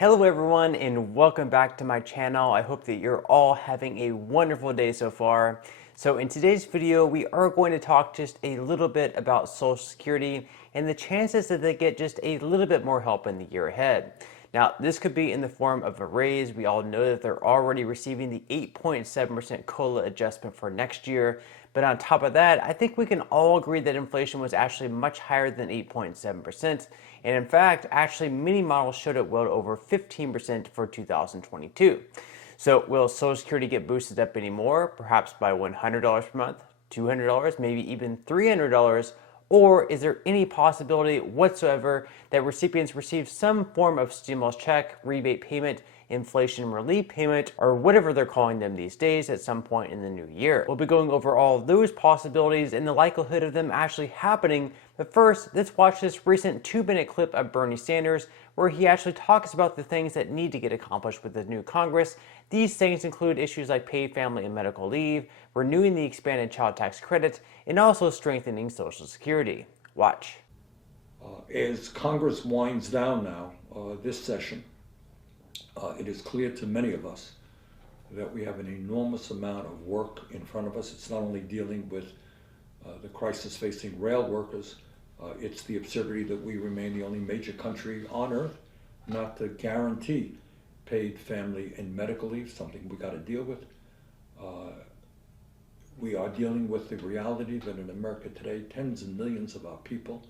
Hello everyone and welcome back to my channel. I hope that you're all having a wonderful day so far. So in today's video, we are going to talk just a little bit about Social Security and the chances that they get just a little bit more help in the year ahead. Now, this could be in the form of a raise. We all know that they're already receiving the 8.7% COLA adjustment for next year. But on top of that, I think we can all agree that inflation was actually much higher than 8.7%. And in fact, actually many models showed it well over 15% for 2022. So will Social Security get boosted up anymore? Perhaps by $100 per month, $200, maybe even $300? Or is there any possibility whatsoever that recipients receive some form of stimulus check, rebate payment, inflation relief payment, or whatever they're calling them these days at some point in the new year? We'll be going over all of those possibilities and the likelihood of them actually happening. But first, let's watch this recent 2-minute clip of Bernie Sanders where he actually talks about the things that need to get accomplished with the new Congress. These things include issues like paid family and medical leave, renewing the expanded child tax credit, and also strengthening Social Security. Watch. As Congress winds down now, this session, it is clear to many of us that we have an enormous amount of work in front of us. It's not only dealing with the crisis facing rail workers, it's the absurdity that we remain the only major country on earth not to guarantee paid family and medical leave, something we got to deal with. We are dealing with the reality that in America today, tens of millions of our people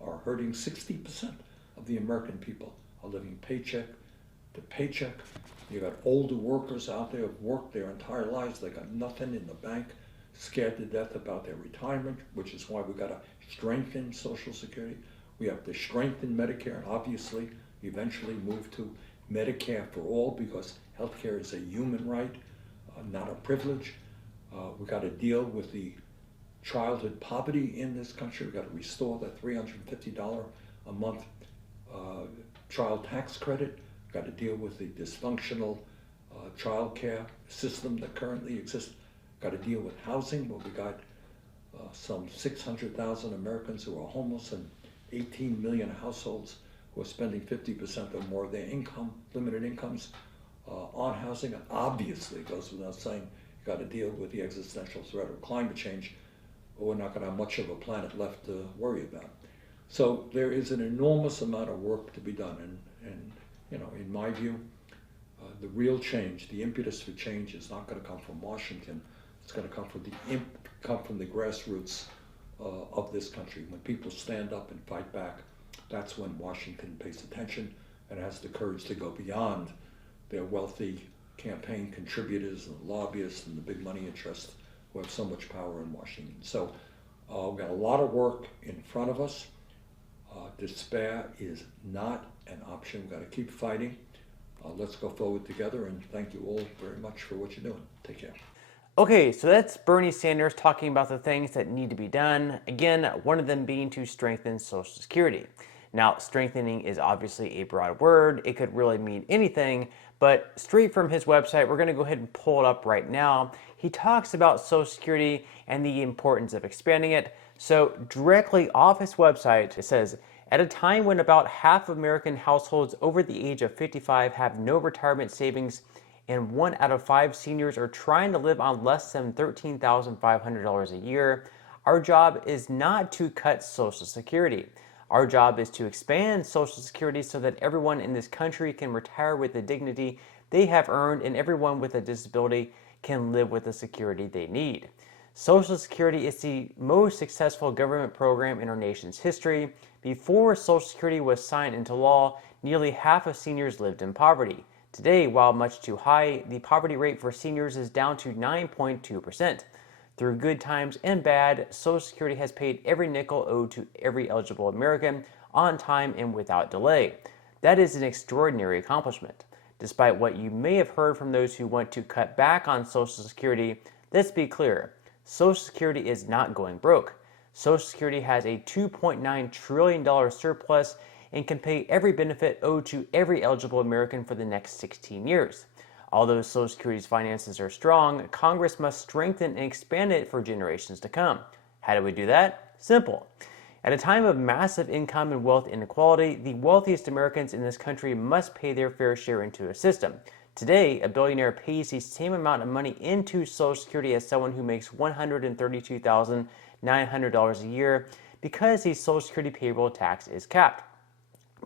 are hurting. 60% of the American people are living paycheck to paycheck. You got older workers out there who've worked their entire lives. They got nothing in the bank, scared to death about their retirement, which is why we got to strengthen Social Security. We have to strengthen Medicare and obviously eventually move to Medicare for all, because healthcare is a human right, not a privilege. We got to deal with the childhood poverty in this country. We got to restore that $350 a month child tax credit. We got to deal with the dysfunctional child care system that currently exists. Got to deal with housing, where we got some 600,000 Americans who are homeless and 18 million households who are spending 50% or more of their income, limited incomes, on housing. And obviously, it goes without saying, you got to deal with the existential threat of climate change, or we're not going to have much of a planet left to worry about. So there is an enormous amount of work to be done, and you know, in my view, the real change, the impetus for change, is not going to come from Washington. It's going to come from the grassroots of this country. When people stand up and fight back, that's when Washington pays attention and has the courage to go beyond their wealthy campaign contributors and lobbyists and the big money interests who have so much power in Washington. So we've got a lot of work in front of us. Despair is not an option. We've got to keep fighting. Let's go forward together, and thank you all very much for what you're doing. Take care. Okay, so that's Bernie Sanders talking about the things that need to be done. Again, one of them being to strengthen Social Security. Now, strengthening is obviously a broad word. It could really mean anything, but straight from his website, we're going to go ahead and pull it up right now. He talks about Social Security and the importance of expanding it. So directly off his website, it says, at a time when about half of American households over the age of 55 have no retirement savings, and 1 out of 5 seniors are trying to live on less than $13,500 a year, our job is not to cut Social Security. Our job is to expand Social Security so that everyone in this country can retire with the dignity they have earned, and everyone with a disability can live with the security they need. Social Security is the most successful government program in our nation's history. Before Social Security was signed into law, nearly half of seniors lived in poverty. Today, while much too high, the poverty rate for seniors is down to 9.2%. Through good times and bad, Social Security has paid every nickel owed to every eligible American on time and without delay. That is an extraordinary accomplishment. Despite what you may have heard from those who want to cut back on Social Security, let's be clear. Social Security is not going broke. Social Security has a $2.9 trillion surplus and can pay every benefit owed to every eligible American for the next 16 years. Although Social Security's finances are strong, Congress must strengthen and expand it for generations to come. How do we do that? Simple. At a time of massive income and wealth inequality, the wealthiest Americans in this country must pay their fair share into a system. Today, a billionaire pays the same amount of money into Social Security as someone who makes $132,900 a year because the Social Security payroll tax is capped.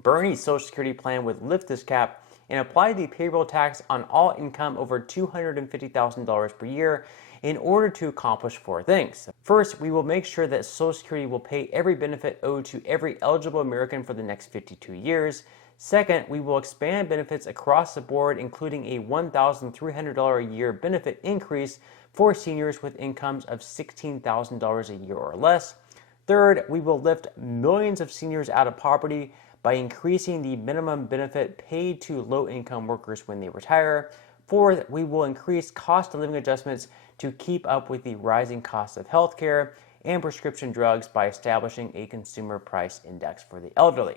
Bernie's Social Security plan would lift this cap and apply the payroll tax on all income over $250,000 per year in order to accomplish four things. First, we will make sure that Social Security will pay every benefit owed to every eligible American for the next 52 years. Second, we will expand benefits across the board, including a $1,300 a year benefit increase for seniors with incomes of $16,000 a year or less. Third, we will lift millions of seniors out of poverty by increasing the minimum benefit paid to low-income workers when they retire. Fourth, we will increase cost of living adjustments to keep up with the rising costs of healthcare and prescription drugs by establishing a consumer price index for the elderly.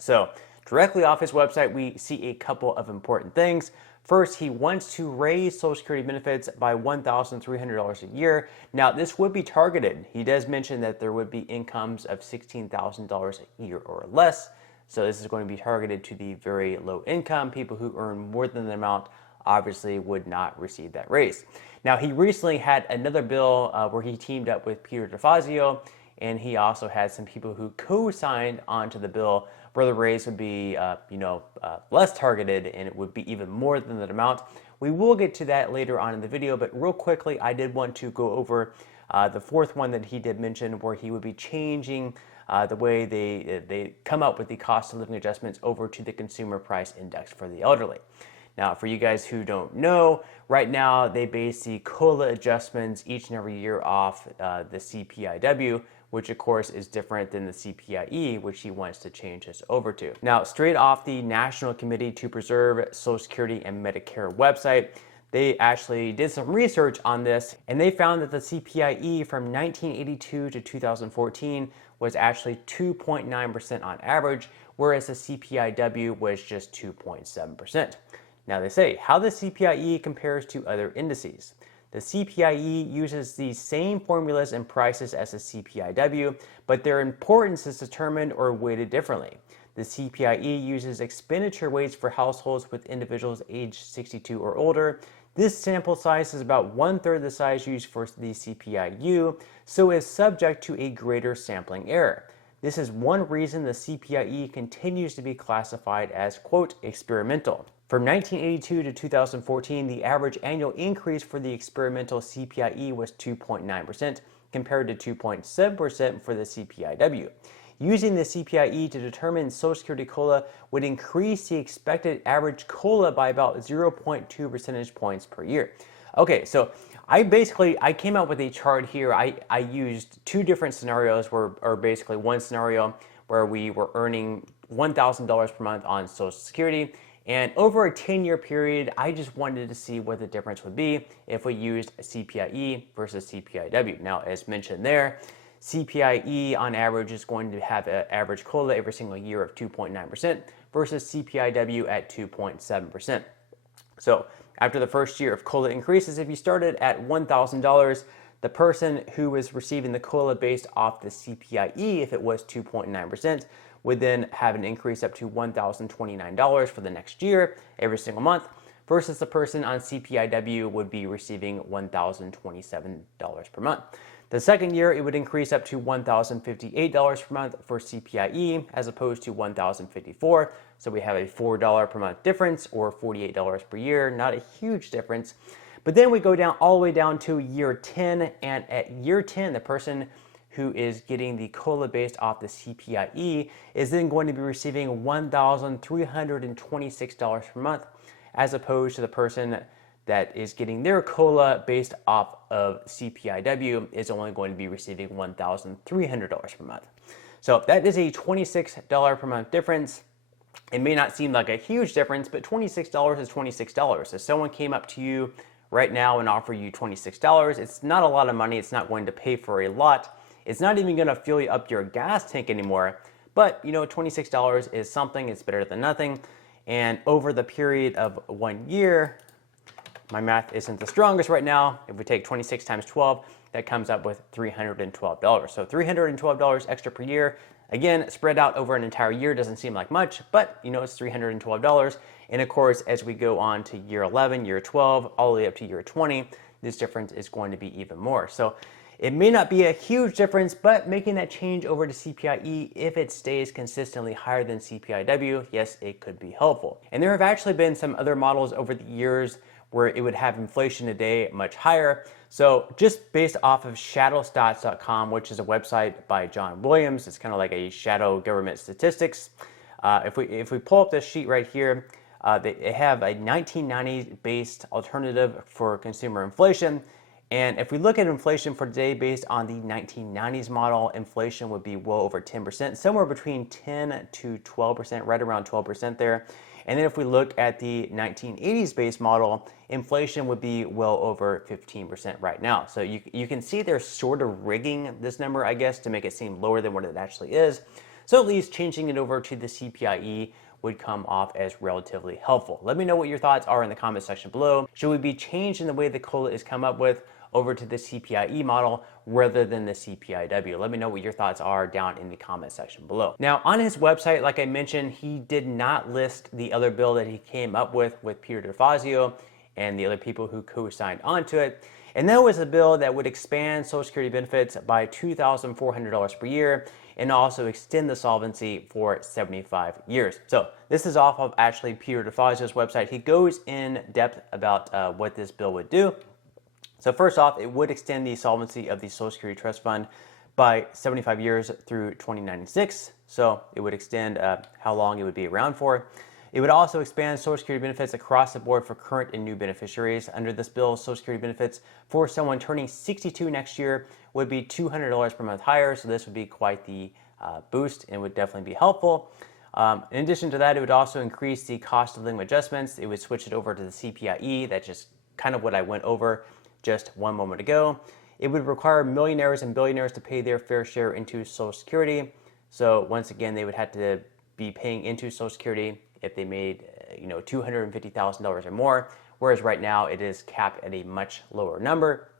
So, directly off his website, we see a couple of important things. First, he wants to raise Social Security benefits by $1,300 a year. Now, this would be targeted. He does mention that there would be incomes of $16,000 a year or less. So this is going to be targeted to the very low income. People who earn more than the amount obviously would not receive that raise. Now, he recently had another bill where he teamed up with Peter DeFazio, and he also had some people who co-signed onto the bill where the raise would be less targeted and it would be even more than that amount. We will get to that later on in the video, but real quickly, I did want to go over the fourth one that he did mention, where he would be changing the way they come up with the cost of living adjustments over to the consumer price index for the elderly. Now, for you guys who don't know, right now they base the COLA adjustments each and every year off the CPIW, which of course is different than the CPIE, which he wants to change this over to. Now, straight off the National Committee to Preserve Social Security and Medicare website, they actually did some research on this, and they found that the CPIE from 1982 to 2014 was actually 2.9% on average, whereas the CPIW was just 2.7%. Now they say how the CPIE compares to other indices. The CPIE uses the same formulas and prices as the CPIW, but their importance is determined or weighted differently. The CPIE uses expenditure weights for households with individuals aged 62 or older. This sample size is about 1/3 the size used for the CPIU, so is subject to a greater sampling error. This is one reason the CPIE continues to be classified as, quote, experimental. From 1982 to 2014, the average annual increase for the experimental CPIE was 2.9%, compared to 2.7% for the CPIW. Using the CPIE to determine Social Security COLA would increase the expected average COLA by about 0.2 percentage points per year. Okay, so I came out with a chart here. I used two different scenarios or basically one scenario where we were earning $1,000 per month on Social Security, and over a 10-year period, I just wanted to see what the difference would be if we used CPIE versus CPIW. Now, as mentioned there, CPIE on average is going to have an average COLA every single year of 2.9% versus CPIW at 2.7%. So after the first year of COLA increases, if you started at $1,000, the person who was receiving the COLA based off the CPIE, if it was 2.9%, would then have an increase up to $1,029 for the next year every single month, versus the person on CPIW would be receiving $1,027 per month. The second year, it would increase up to $1,058 per month for CPIE as opposed to $1,054. So we have a $4 per month difference, or $48 per year. Not a huge difference. But then we go down all the way down to year 10, and at year 10, the person who is getting the COLA based off the CPIE is then going to be receiving $1,326 per month, as opposed to the person that is getting their COLA based off of CPIW is only going to be receiving $1,300 per month. So that is a $26 per month difference. It may not seem like a huge difference, but $26 is $26. If someone came up to you right now and offered you $26, it's not a lot of money. It's not going to pay for a lot. It's not even going to fill you up your gas tank anymore. But, you know, $26 is something. It's better than nothing. And over the period of 1 year, my math isn't the strongest right now. If we take 26 times 12, that comes up with $312. So $312 extra per year. Again, spread out over an entire year doesn't seem like much, but it's $312. And of course, as we go on to year 11, year 12, all the way up to year 20, this difference is going to be even more. So it may not be a huge difference, but making that change over to CPIE, if it stays consistently higher than CPIW, yes, it could be helpful. And there have actually been some other models over the years where it would have inflation today much higher. So just based off of shadowstats.com, which is a website by John Williams, it's kind of like a shadow government statistics. If we pull up this sheet right here, they have a 1990s based alternative for consumer inflation. And if we look at inflation for today based on the 1990s model, inflation would be well over 10%, somewhere between 10 to 12%, right around 12% there. And then if we look at the 1980s based model, inflation would be well over 15% right now. So you can see they're sort of rigging this number, I guess, to make it seem lower than what it actually is. So at least changing it over to the CPIE would come off as relatively helpful. Let me know what your thoughts are in the comment section below. Should we be changing the way the COLA is come up with over to the CPIE model rather than the CPIW? Let me know what your thoughts are down in the comment section below. Now, on his website, like I mentioned, he did not list the other bill that he came up with Peter DeFazio and the other people who co-signed onto it. And that was a bill that would expand Social Security benefits by $2,400 per year and also extend the solvency for 75 years. So this is off of actually Peter DeFazio's website. He goes in depth about what this bill would do. So first off, it would extend the solvency of the Social Security Trust Fund by 75 years through 2096. So it would extend how long it would be around for. It would also expand Social Security benefits across the board for current and new beneficiaries. Under this bill, Social Security benefits for someone turning 62 next year would be $200 per month higher. So this would be quite the boost and would definitely be helpful. In addition to that, it would also increase the cost of living adjustments. It would switch it over to the CPIE. That's just kind of what I went over just one moment ago. It would require millionaires and billionaires to pay their fair share into Social Security. So once again, they would have to be paying into Social Security if they made $250,000 or more, whereas right now it is capped at a much lower number.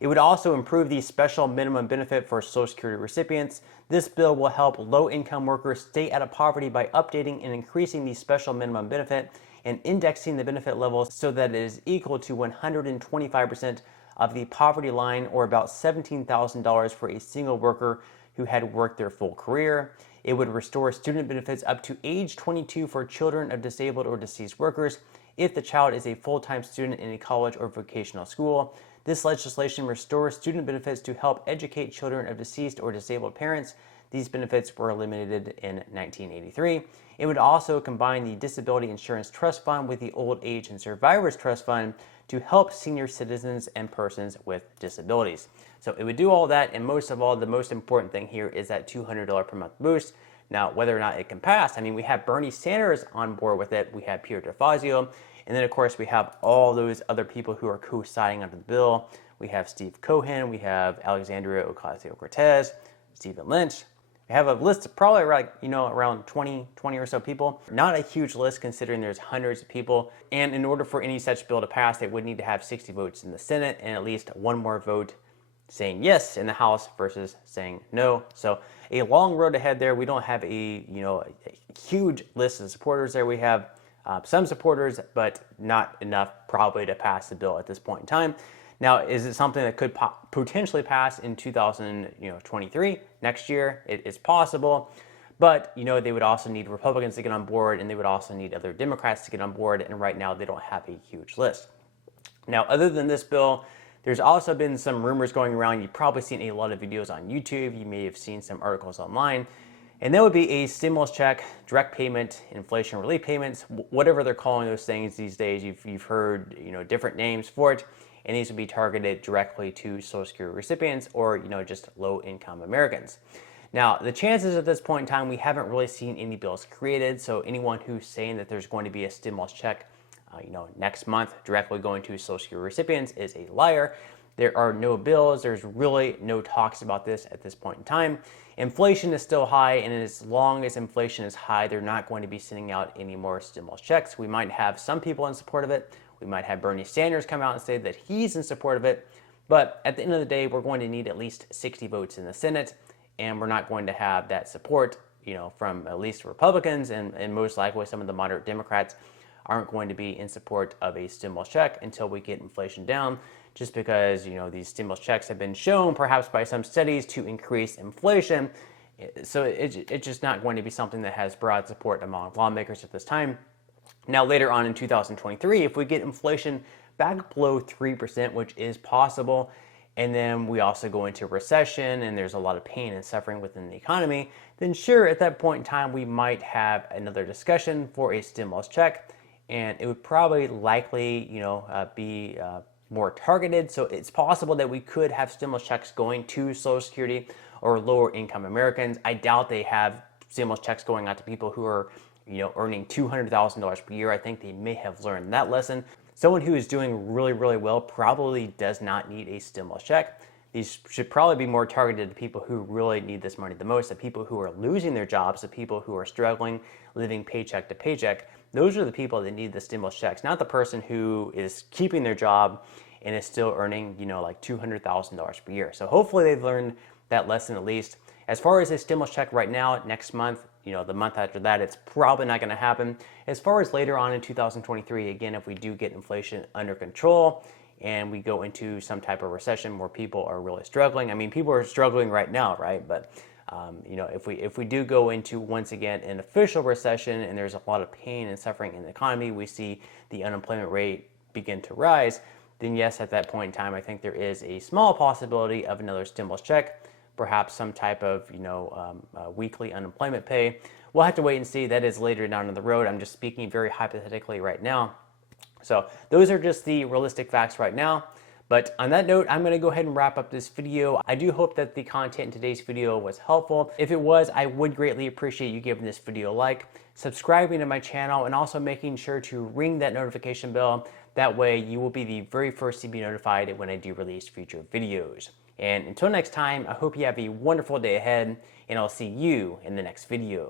It would also improve the special minimum benefit for Social Security recipients. This bill will help low-income workers stay out of poverty by updating and increasing the special minimum benefit and indexing the benefit levels so that it is equal to 125% of the poverty line, or about $17,000 for a single worker who had worked their full career. It would restore student benefits up to age 22 for children of disabled or deceased workers if the child is a full-time student in a college or vocational school. This legislation restores student benefits to help educate children of deceased or disabled parents. These benefits were eliminated in 1983. It would also combine the Disability Insurance Trust Fund with the Old Age and Survivors Trust Fund to help senior citizens and persons with disabilities. So it would do all that, and most of all, the most important thing here is that $200 per month boost. Now, whether or not it can pass, I mean, we have Bernie Sanders on board with it, we have Peter DeFazio, and then of course we have all those other people who are co-signing under the bill. We have Steve Cohen, we have Alexandria Ocasio-Cortez, Stephen Lynch. We have a list of probably around 20 or so people. Not a huge list considering there's hundreds of people. And in order for any such bill to pass, they would need to have 60 votes in the Senate and at least one more vote saying yes in the House versus saying no. So a long road ahead there. We don't have a huge list of supporters there. We have some supporters, but not enough probably to pass the bill at this point in time. Now, is it something that could potentially pass in 2023, next year? It is possible, but they would also need Republicans to get on board, and they would also need other Democrats to get on board, and right now they don't have a huge list. Now, other than this bill, there's also been some rumors going around. You've probably seen a lot of videos on YouTube. You may have seen some articles online, and that would be a stimulus check, direct payment, inflation relief payments, whatever they're calling those things these days. You've heard different names for it. And these would be targeted directly to Social Security recipients or, just low-income Americans. Now, the chances at this point in time, we haven't really seen any bills created. So anyone who's saying that there's going to be a stimulus check, next month directly going to Social Security recipients is a liar. There are no bills. There's really no talks about this at this point in time. Inflation is still high, and as long as inflation is high, they're not going to be sending out any more stimulus checks. We might have some people in support of it. We might have Bernie Sanders come out and say that he's in support of it, But at the end of the day, we're going to need at least 60 votes in the Senate, and we're not going to have that support, from at least Republicans, and most likely some of the moderate Democrats aren't going to be in support of a stimulus check until we get inflation down, just because, these stimulus checks have been shown, perhaps by some studies, to increase inflation. So it's just not going to be something that has broad support among lawmakers at this time. Now, later on in 2023, if we get inflation back below 3%, which is possible, and then we also go into recession and there's a lot of pain and suffering within the economy, then sure, at that point in time, we might have another discussion for a stimulus check, and it would probably likely, be more targeted. So it's possible that we could have stimulus checks going to Social Security or lower income Americans. I doubt they have stimulus checks going out to people who are, earning $200,000 per year. I think they may have learned that lesson. Someone who is doing really, really well probably does not need a stimulus check. These should probably be more targeted to people who really need this money the most, the people who are losing their jobs, the people who are struggling, living paycheck to paycheck. Those are the people that need the stimulus checks, not the person who is keeping their job and is still earning, like $200,000 per year. So hopefully they've learned that lesson at least. As far as a stimulus check right now, next month, the month after that, it's probably not going to happen. As far as later on in 2023, again, if we do get inflation under control and we go into some type of recession where people are really struggling. I mean, people are struggling right now, right? But if we do go into, once again, an official recession and there's a lot of pain and suffering in the economy, we see the unemployment rate begin to rise, then yes, at that point in time, I think there is a small possibility of another stimulus check, perhaps some type of weekly unemployment pay. We'll have to wait and see. That is later down the road. I'm just speaking very hypothetically right now. So those are just the realistic facts right now. But on that note, I'm going to go ahead and wrap up this video. I do hope that the content in today's video was helpful. If it was, I would greatly appreciate you giving this video a like, subscribing to my channel, and also making sure to ring that notification bell. That way you will be the very first to be notified when I do release future videos. And until next time, I hope you have a wonderful day ahead, and I'll see you in the next video.